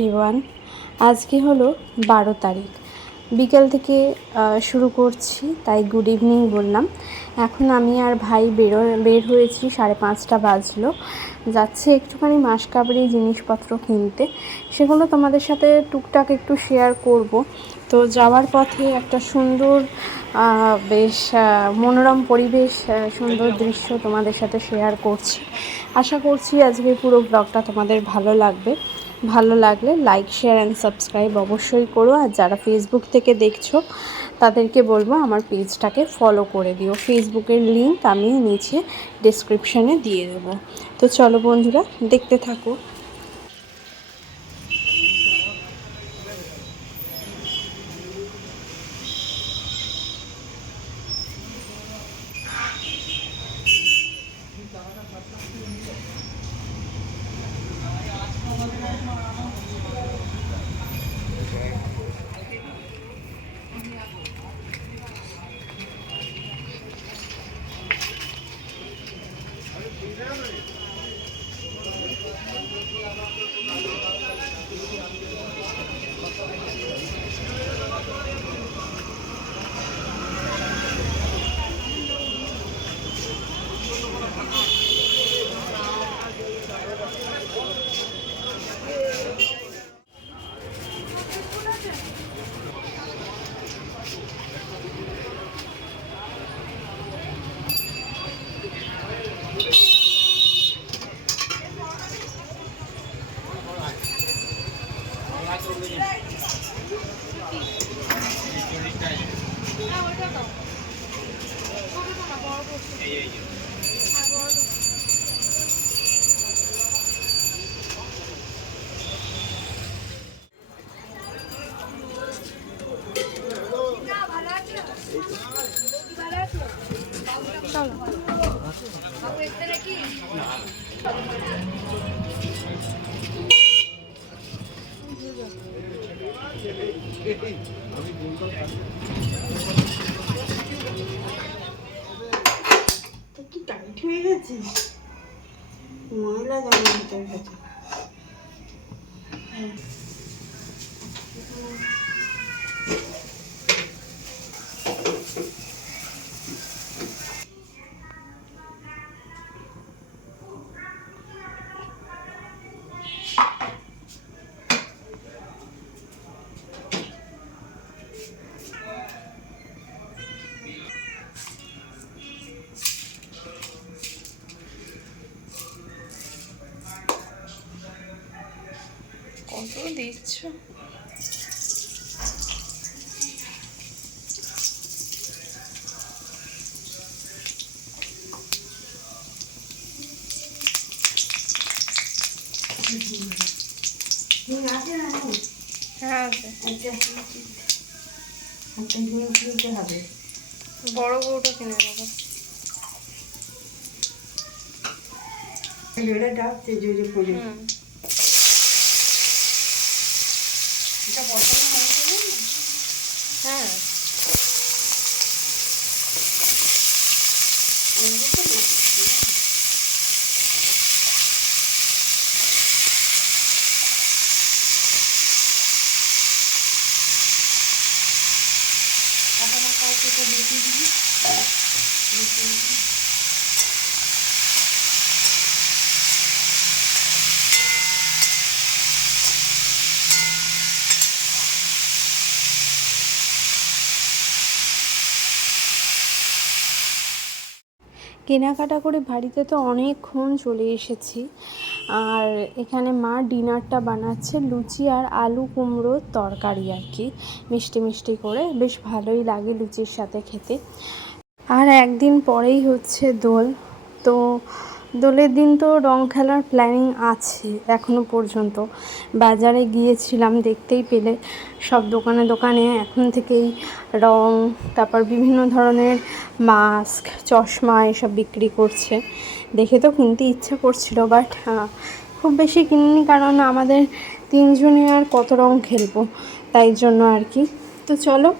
Everyone আজকে হলো বারো তারিখ। বিকেল থেকে শুরু করছি, তাই গুড ইভিনিং বললাম। এখন আমি আর ভাই বেরো বের হয়েছি, সাড়ে পাঁচটা বাজলো। যাচ্ছে একটুখানি মাসকাবারি জিনিসপত্র কিনতে। সেগুলো তোমাদের সাথে টুকটাক একটু শেয়ার করব। তো যাওয়ার পথে একটা সুন্দর বেশ মনোরম পরিবেশ সুন্দর দৃশ্য তোমাদের সাথে শেয়ার করছি। আশা করছি আজকে পুরো ব্লগটা তোমাদের ভালো লাগবে। ভালো লাগলে লাইক শেয়ার অ্যান্ড সাবস্ক্রাইব অবশ্যই করো। আর যারা ফেসবুক থেকে দেখছ, তাদেরকে বলব আমার পেজটাকে ফলো করে দিও। ফেসবুকের লিঙ্ক আমি নিচে ডিসক্রিপশানে দিয়ে দেবো। তো চলো বন্ধুরা, দেখতে থাকো। তো কি টাইট হয়ে গেছিস? ময়লা জমা ভিতরে গেছে হবে। বড় বউটা কিনে নেব। ডাকছে জোরে করে হুম এটা বসানো হবে না? হ্যাঁ এখন কাউকে তো বেশি দিবি বেশি দিবি। কেনাকাটা করে বাড়িতে তো অনেকক্ষণ চলে এসেছি। আর এখানে মা ডিনারটা বানাচ্ছে লুচি আর আলু কুমড়োর তরকারি আর কি। মিষ্টি মিষ্টি করে। বেশ ভালোই লাগে লুচির সাথে খেতে। আর একদিন পরেই হচ্ছে দোল। তো দোলের দিন তো রং খেলার প্ল্যানিং আছে এখনও পর্যন্ত। বাজারে গিয়েছিলাম, দেখতেই পেলে। সব দোকানে দোকানে এখন থেকেই রং, তারপর বিভিন্ন ধরনের মাস্ক চশমা এসব বিক্রি করছে। দেখে তো কিনতে ইচ্ছা করছিল বাট খুব বেশি কিনিনি কারণ আমাদের তিনজনে আর কত রং খেলব, তাই জন্য আর কি। তো চলো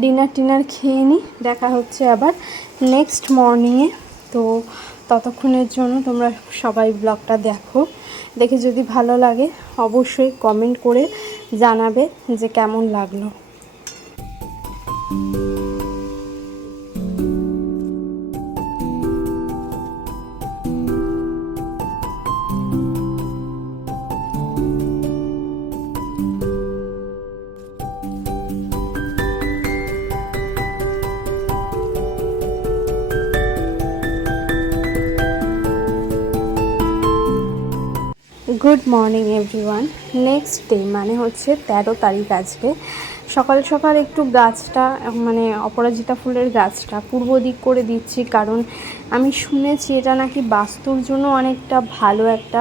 ডিনার টিনার খেয়ে নিই দেখা হচ্ছে আবার নেক্সট মর্নিংয়ে তো ততক্ষণের জন্য তোমরা সবাই ব্লগটা দেখো। দেখে যদি ভালো লাগে, অবশ্যই কমেন্ট করে জানাবে যে কেমন লাগল। Good morning, everyone. Next day মানে হচ্ছে তেরো তারিখ আজকে। সকাল সকাল একটু গাছটা মানে অপরাজিতা ফুলের গাছটা পূর্ব দিক করে দিচ্ছি, কারণ আমি শুনেছি এটা নাকি বাস্তুর জন্য অনেকটা ভালো একটা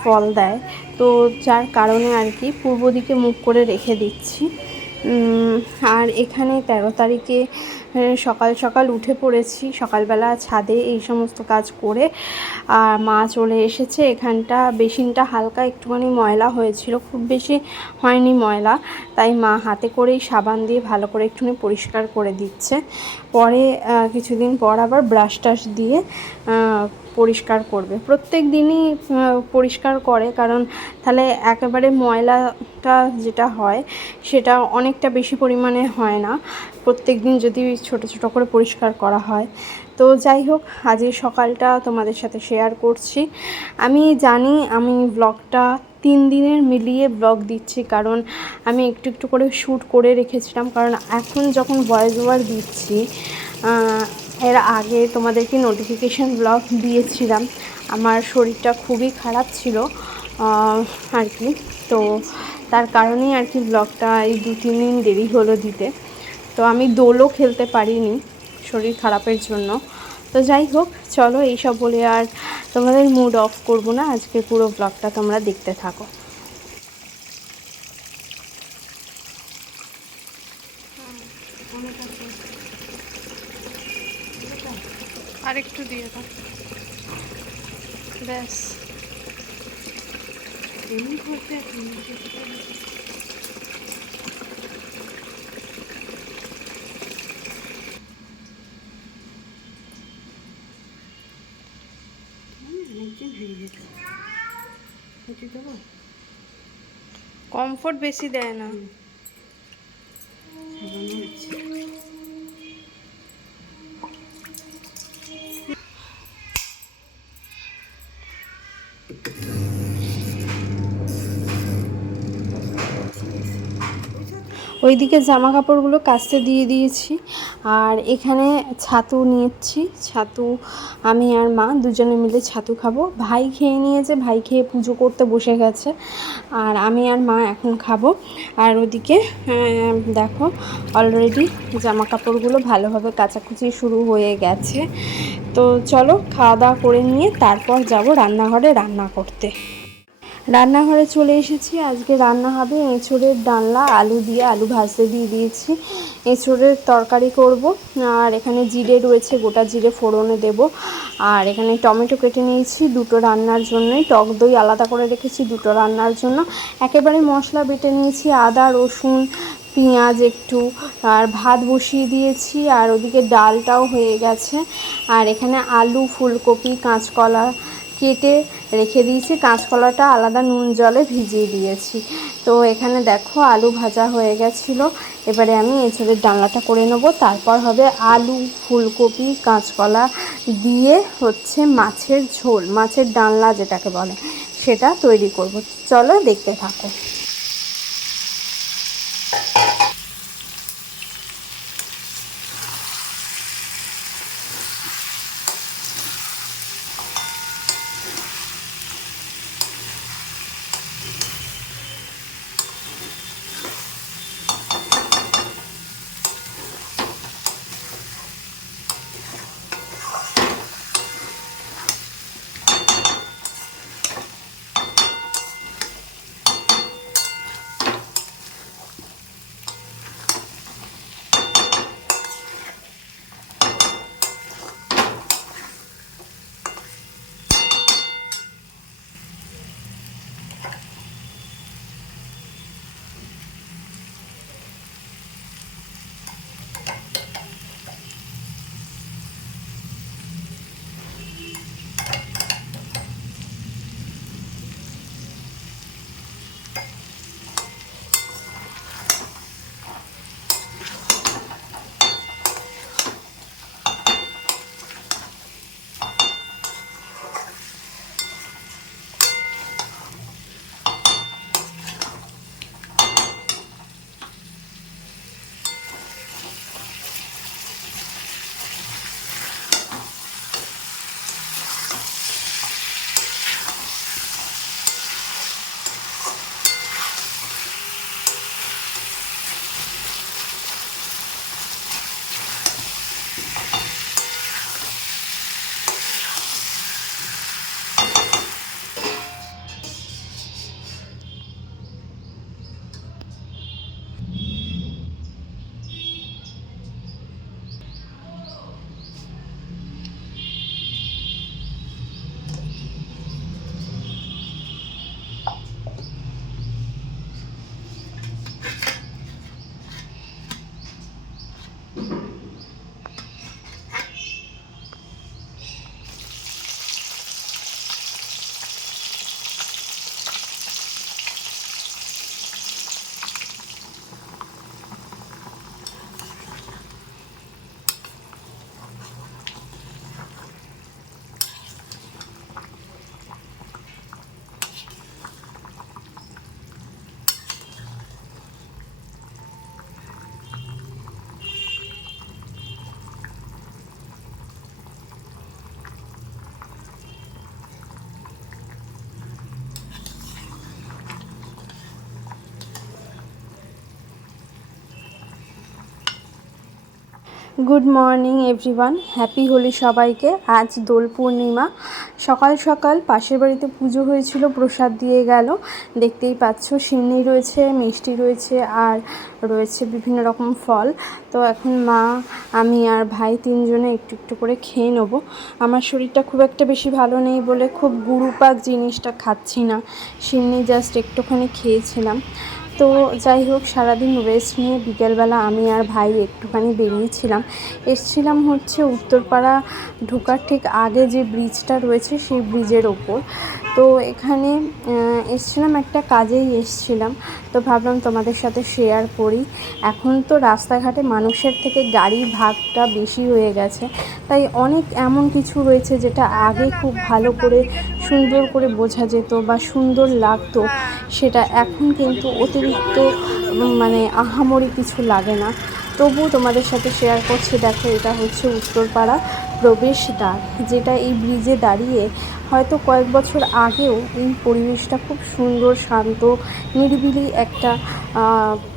ফল দেয়। তো যার কারণে আর কি পূর্ব দিকে মুখ করে রেখে দিচ্ছি। আর এখানে তেরো তারিখে সকাল সকাল উঠে পড়েছি। সকালবেলা ছাদে এই সমস্ত কাজ করে, আর মা চলে এসেছে। এখানটা বেসিনটা হালকা একটুখানি ময়লা হয়েছিল, খুব বেশি হয়নি ময়লা। তাই মা হাতে করেই সাবান দিয়ে ভালো করে একটুখানি পরিষ্কার করে দিচ্ছে। পরে কিছুদিন পর আবার ব্রাশ টাশ দিয়ে পরিষ্কার করবে। প্রত্যেক দিনই পরিষ্কার করে, কারণ তাহলে একেবারে ময়লাটা যেটা হয়, সেটা অনেকটা বেশি পরিমাণে হয় না। প্রত্যেক দিন যদি ছোট ছোট করে পরিষ্কার করা হয়। তো যাই হোক আজকের সকালটা তোমাদের সাথে শেয়ার করছি। আমি জানি আমি ব্লগটা তিন দিনের মিলিয়ে ব্লগ দিচ্ছি, কারণ আমি একটু একটু করে শ্যুট করে রেখেছিলাম। কারণ এখন যখন ভয়েস ওভার দিচ্ছি এর আগে তোমাদেরকে নোটিফিকেশান ব্লগ দিয়েছিলাম। আমার শরীরটা খুবই খারাপ ছিল আর কি। তো তার কারণেই আর কি ব্লগটা এই দু তিন দিন দেরি হলো দিতে। তো আমি দোলও খেলতে পারিনি শরীর খারাপের জন্য। তো যাই হোক, চলো এইসব বলে আর তোমাদের মুড অফ করব না। আজকে পুরো ব্লগটা তোমরা দেখতে থাকো আর একটু দিয়ে দাও ব্যাস এমন করতে এখন নিচে থেকে হুম, অনেকদিন হয়ে গেছে দেবো কমফোর্ট বেশি দেয় না। ওইদিকে জামা কাপড়গুলো কাচতে দিয়ে দিয়েছি আর এখানে ছাতু নিয়েছি। ছাতু, আমি আর মা দুজনে মিলে ছাতু খাব। ভাই খেয়ে নিয়েছে, ভাই খেয়ে পুজো করতে বসে গেছে। আর আমি আর মা এখন খাব। আর ওদিকে দেখো অলরেডি জামা কাপড়গুলো ভালোভাবে কাচাকুচি শুরু হয়ে গেছে। তো চলো খাওয়া দাওয়া করে নিয়ে তারপর যাব রান্নাঘরে রান্না করতে। রান্নাঘরে চলে এসেছি। আজকে রান্না হবে এঁচোড়ের ডালনা, আলু দিয়ে আলু ভাজতে দিয়ে দিয়েছি। এঁচোড়ের তরকারি করব। আর এখানে জিরে রয়েছে, গোটা জিরে ফোড়নে দেব। আর এখানে টমেটো কেটে নিয়েছি দুটো রান্নার জন্যই। টক দই আলাদা করে রেখেছি দুটো রান্নার জন্য। একেবারে মশলা বেটে নিয়েছি, আদা, রসুন, পেঁয়াজ একটু। আর ভাত বসিয়ে দিয়েছি, আর ওদিকে ডালটাও হয়ে গেছে। আর এখানে আলু, ফুলকপি, কাঁচকলা কেটে রেখে দিয়েছি। কাঁচকলাটা আলাদা নুন জলে ভিজিয়ে দিয়েছি। তো এখানে দেখো আলু ভাজা হয়ে গেছিল। এবারে আমি এছাড়া ডালনাটা করে নেব। তারপর হবে আলু, ফুলকপি, কাঁচকলা দিয়ে হচ্ছে মাছের ঝোল, মাছের ডালনা যেটাকে বলে, সেটা তৈরি করব। চলো দেখতে থাকো। Good morning everyone happy Holi সবাইকে। আজ দোল পূর্ণিমা। সকাল সকাল পাশের বাড়িতে পুজো হয়েছিল, প্রসাদ দিয়ে গেল। দেখতেই পাচ্ছ, সিন্নি রয়েছে, মিষ্টি রয়েছে, আর রয়েছে বিভিন্ন রকম ফল। তো এখন মা, আমি আর ভাই তিনজনে একটু একটু করে খেয়ে নেব। আমার শরীরটা খুব একটা বেশি ভালো নেই বলে খুব গুরুপাক জিনিসটা খাচ্ছি না। সিন্নি জাস্ট একটুখানি খেয়েছিলাম। তো যাই হোক, সারাদিন রেস্ট নিয়ে বিকেলবেলা আমি আর ভাই একটুখানি বেরিয়েছিলাম এসছিলাম হচ্ছে উত্তরপাড়া ঢোকার ঠিক আগে যে ব্রিজটা রয়েছে সেই ব্রিজের ওপর। তো এখানে এসছিলাম, একটা কাজেই এসছিলাম। তো ভাবলাম তোমাদের সাথে শেয়ার করি। এখন তো রাস্তাঘাটে মানুষের থেকে গাড়ির ভাগটা বেশি হয়ে গেছে। তাই অনেক এমন কিছু রয়েছে যেটা আগে খুব ভালো করে, সুন্দর করে বোঝা যেত বা সুন্দর লাগতো। সেটা এখন কিন্তু অতিরিক্ত উম, মানে আহামরি কিছু লাগে না। তবু তোমাদের সাথে শেয়ার করছি দেখো এটা হচ্ছে উত্তরপাড়া প্রবেশদ্বার যেটা এই ব্রিজে দাঁড়িয়ে হয়তো কয়েক বছর আগেও এই পরিবেশটা খুব সুন্দর, শান্ত, নিরিবিলি একটা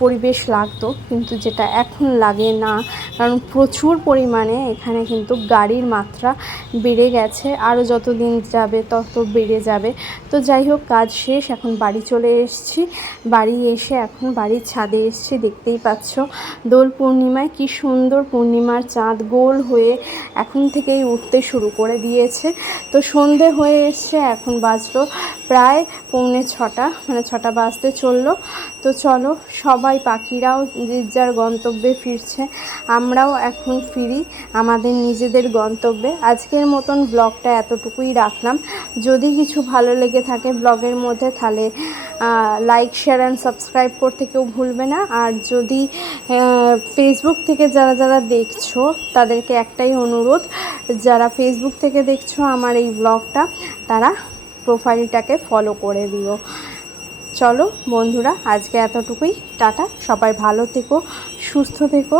পরিবেশ লাগতো। কিন্তু যেটা এখন লাগে না, কারণ প্রচুর পরিমাণে এখানে কিন্তু গাড়ির মাত্রা বেড়ে গেছে। আরও যত দিন যাবে তত বেড়ে যাবে। তো যাই হোক, কাজ শেষ, এখন বাড়ি চলে এসেছি। বাড়ি এসে এখন বাড়ির ছাদে এসেছি, দেখতেই পাচ্ছ। দোল পূর্ণিমায় কি সুন্দর পূর্ণিমার চাঁদ গোল হয়ে এখন থেকেই উঠতে শুরু করে দিয়েছে। তো সন্ধে হয়ে এসছে, এখন বাজলো প্রায় পৌনে ছটা মানে ছটা বাজতে চলল। তো চলো, সবাই পাখিরাও যে যার গন্তব্যে ফিরছে, আমরাও এখন ফিরি আমাদের নিজেদের গন্তব্যে। আজকের মতন ব্লগটা এতটুকুই রাখলাম। যদি কিছু ভালো লেগে থাকে ব্লগের মধ্যে, তাহলে লাইক শেয়ার অ্যান্ড সাবস্ক্রাইব করতে কেউ ভুলবে না। আর যদি ফেসবুক থেকে যারা যারা দেখছ, তাদেরকে একটাই অনুরোধ, যারা ফেসবুক থেকে দেখছ আমার এই ব্লগটা তারা প্রোফাইলটাকে ফলো করে দিও। চলো বন্ধুরা, আজকে এতটুকুই। টাটা। সবাই ভালো থেকো, সুস্থ থেকো।